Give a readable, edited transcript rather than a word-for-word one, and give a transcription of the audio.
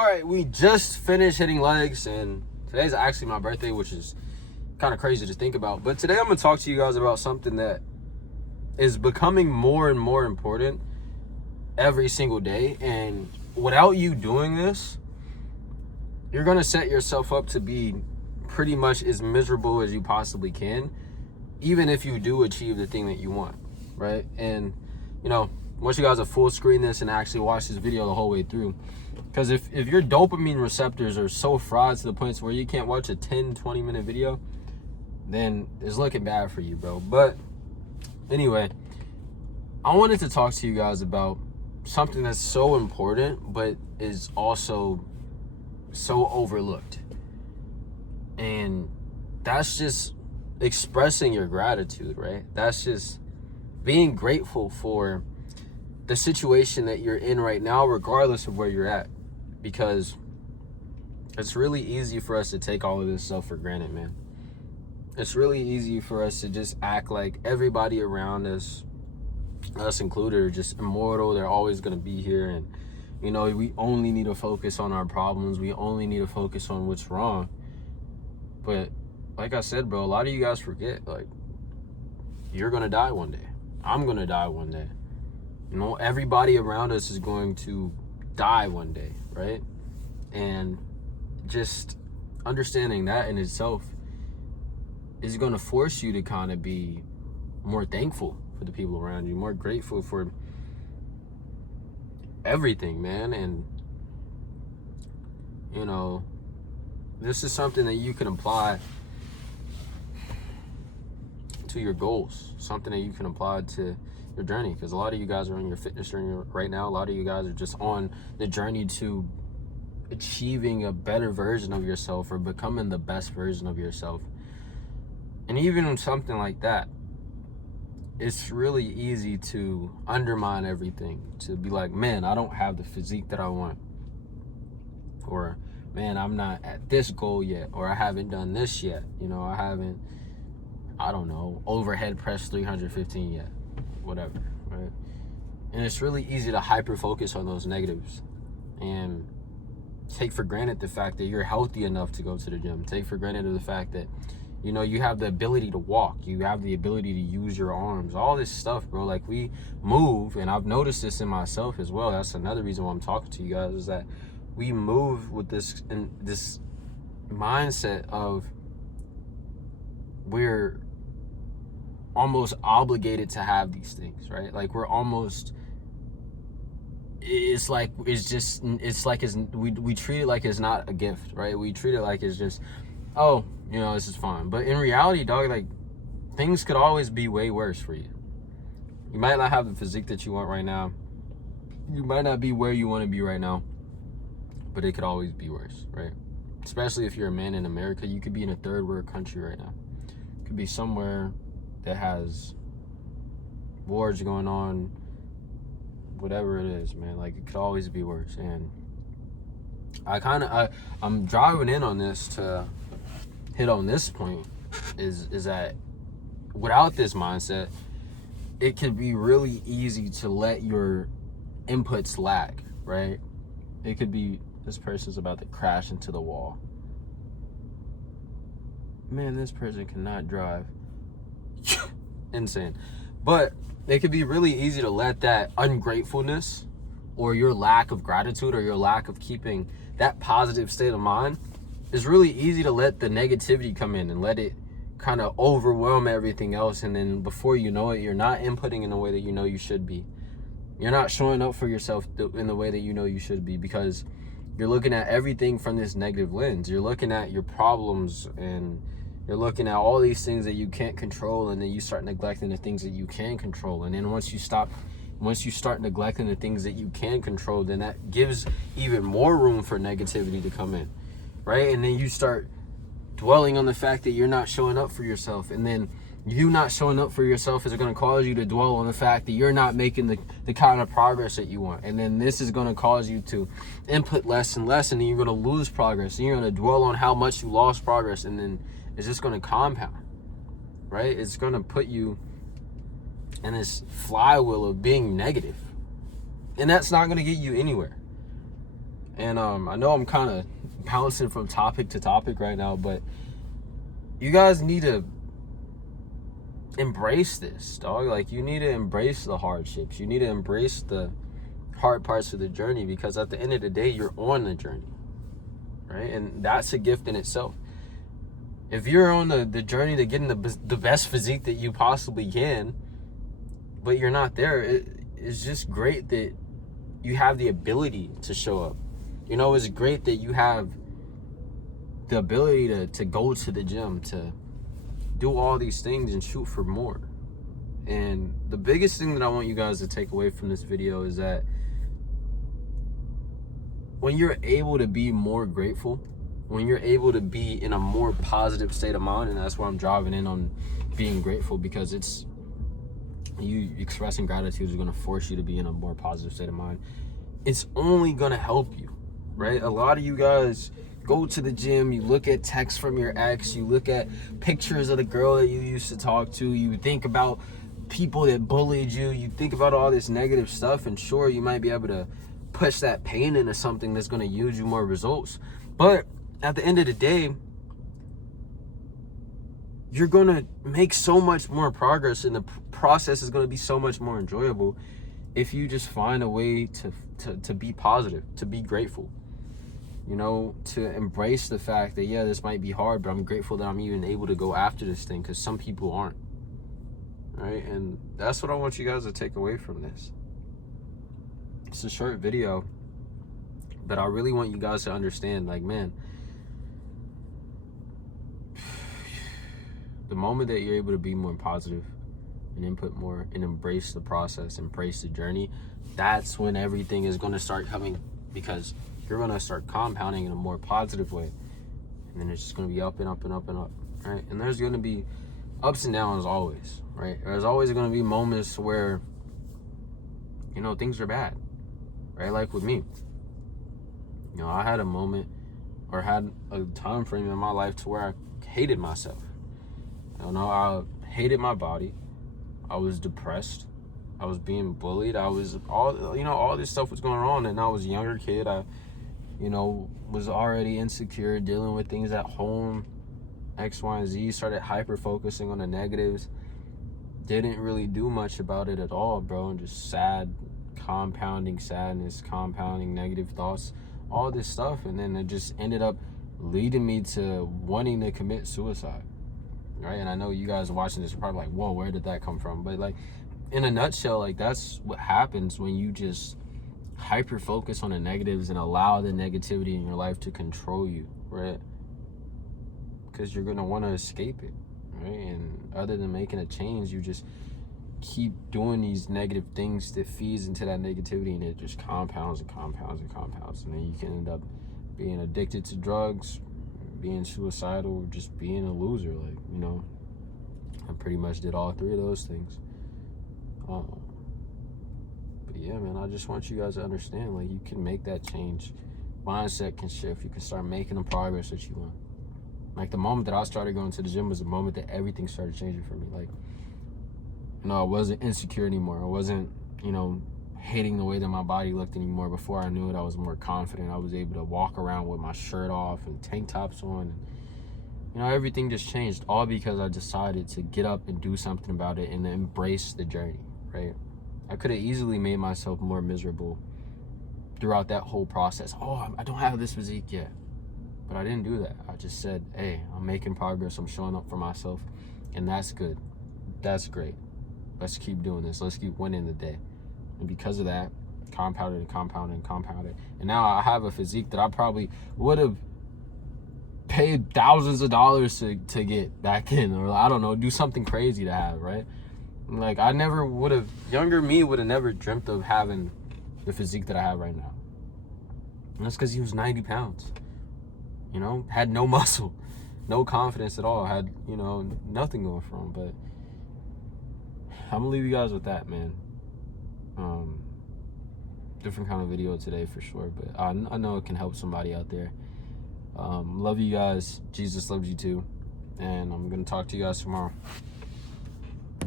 All right, we just finished hitting legs, and today's actually my birthday, which is kind of crazy to think about. But today I'm going to talk to you guys about something that is becoming more and more important every single day. And without you doing this, you're going to set yourself up to be pretty much as miserable as you possibly can, even if you do achieve the thing that you want, right? And, once you guys have full screen this and actually watch this video the whole way through, because if your dopamine receptors are so fried to the point where you can't watch a 10-20 minute video, then it's looking bad for you, bro. But anyway, I wanted to talk to you guys about something that's so important but is also so overlooked, and that's just expressing your gratitude, right? That's just being grateful for the situation that you're in right now, regardless of where you're at, because it's really easy for us to take all of this stuff for granted, man. It's really easy for us to just act like everybody around us included, are just immortal. They're always going to be here, and we only need to focus on our problems. We only need to focus on what's wrong. But like I said, bro, a lot of you guys forget, like, you're going to die one day. I'm going to die one day. Everybody around us is going to die one day, right? And just understanding that in itself is going to force you to kind of be more thankful for the people around you, more grateful for everything, man. And, this is something that you can apply to your goals, something that you can apply to your journey, because a lot of you guys are on your fitness journey right now. A lot of you guys are just on the journey to achieving a better version of yourself or becoming the best version of yourself. And even in something like that, it's really easy to undermine everything, to be like, man, I don't have the physique that I want, or man, I'm not at this goal yet, or I haven't done this yet, I don't know, overhead press 315 yet, whatever, right? And it's really easy to hyper focus on those negatives and take for granted the fact that you're healthy enough to go to the gym. Take for granted the fact that you have the ability to walk, you have the ability to use your arms, all this stuff, bro. Like, we move, and I've noticed this in myself as well. That's another reason why I'm talking to you guys, is that we move with this mindset of we're almost obligated to have these things, right? Like, we're almost, we treat it like it's not a gift, right? We treat it like it's just, oh, this is fine. But in reality, dog, like, things could always be way worse for you. You might not have the physique that you want right now. You might not be where you want to be right now, but it could always be worse, right? Especially if you're a man in America. You could be in a third world country right now. You could be somewhere that has wars going on, whatever it is, man. Like, it could always be worse. And I'm driving in on this to hit on this point, is that without this mindset, it can be really easy to let your inputs lag, right? It could be, this person's about to crash into the wall. Man, this person cannot drive. Insane. But it could be really easy to let that ungratefulness, or your lack of gratitude, or your lack of keeping that positive state of mind, is really easy to let the negativity come in and let it kind of overwhelm everything else. And then before you know it, you're not inputting in the way that you should be. You're not showing up for yourself in the way that you should be, because you're looking at everything from this negative lens. You're looking at your problems, and you're looking at all these things that you can't control, and then you start neglecting the things that you can control. And then once you start neglecting the things that you can control, then that gives even more room for negativity to come in, right? And then you start dwelling on the fact that you're not showing up for yourself, and then you not showing up for yourself is going to cause you to dwell on the fact that you're not making the kind of progress that you want. And then this is going to cause you to input less and less, and then you're going to lose progress, and you're going to dwell on how much you lost progress, and then it's just going to compound, right? It's going to put you in this flywheel of being negative, and that's not going to get you anywhere. And I know I'm kind of bouncing from topic to topic right now, but you guys need to embrace this, dog. Like, you need to embrace the hardships. You need to embrace the hard parts of the journey, because at the end of the day, you're on the journey, right? And that's a gift in itself. If you're on the journey to getting the best physique that you possibly can, but you're not there, it's just great that you have the ability to show up. You know, it's great that you have the ability to go to the gym, to do all these things and shoot for more. And the biggest thing that I want you guys to take away from this video is that when you're able to be more grateful, when you're able to be in a more positive state of mind, and that's why I'm driving in on being grateful, because it's you expressing gratitude is going to force you to be in a more positive state of mind. It's only going to help you, right? A lot of you guys go to the gym, you look at texts from your ex, you look at pictures of the girl that you used to talk to, you think about people that bullied you, you think about all this negative stuff, and sure, you might be able to push that pain into something that's going to yield you more results. But at the end of the day, you're going to make so much more progress, and the process is going to be so much more enjoyable if you just find a way to be positive, to be grateful, you know, to embrace the fact that, yeah, this might be hard, but I'm grateful that I'm even able to go after this thing, because some people aren't, right? And that's what I want you guys to take away from this. It's a short video, but I really want you guys to understand, like, man, the moment that you're able to be more positive and input more and embrace the process, embrace the journey, that's when everything is going to start coming, because you're going to start compounding in a more positive way. And then it's just going to be up and up and up and up, right? And there's going to be ups and downs always, right? There's always going to be moments where, you know, things are bad, right? Like with me, you know, I had a moment or had a time frame in my life to where I hated myself. You know, I hated my body. I was depressed. I was being bullied. I was all this stuff was going on. And I was a younger kid. I, you know, was already insecure, dealing with things at home, X, Y, and Z, started hyper-focusing on the negatives. Didn't really do much about it at all, bro. And just sad, compounding sadness, compounding negative thoughts, all this stuff. And then it just ended up leading me to wanting to commit suicide. Right? And I know you guys watching this are probably like, whoa, where did that come from? But like, in a nutshell, like, that's what happens when you just hyper focus on the negatives and allow the negativity in your life to control you, right? Because you're gonna want to escape it, right? And other than making a change, you just keep doing these negative things that feeds into that negativity, and it just compounds and compounds and compounds, and then you can end up being addicted to drugs, being suicidal, just being a loser. Like, you know, I pretty much did all three of those things. But yeah, man, I just want you guys to understand, like, you can make that change. Mindset can shift. You can start making the progress that you want. Like, the moment that I started going to the gym was the moment that everything started changing for me. Like, you know, I wasn't insecure anymore. I wasn't, you know, hating the way that my body looked anymore. Before I knew it, I was more confident. I was able to walk around with my shirt off and tank tops on. And, you know, everything just changed, all because I decided to get up and do something about it and embrace the journey, right? I could have easily made myself more miserable throughout that whole process. Oh, I don't have this physique yet. But I didn't do that. I just said, hey, I'm making progress. I'm showing up for myself. And that's good. That's great. Let's keep doing this. Let's keep winning the day. And because of that, compounded and compounded and compounded. And now I have a physique that I probably would have paid thousands of dollars to get back in. Or, I don't know, do something crazy to have, right? Like, I never would have, younger me would have never dreamt of having the physique that I have right now. And that's because he was 90 pounds. You know, had no muscle, no confidence at all, had, you know, nothing going for him. But I'm gonna leave you guys with that, man. Different kind of video today for sure, but I know it can help somebody out there. Love you guys. Jesus loves you too. And I'm gonna talk to you guys tomorrow.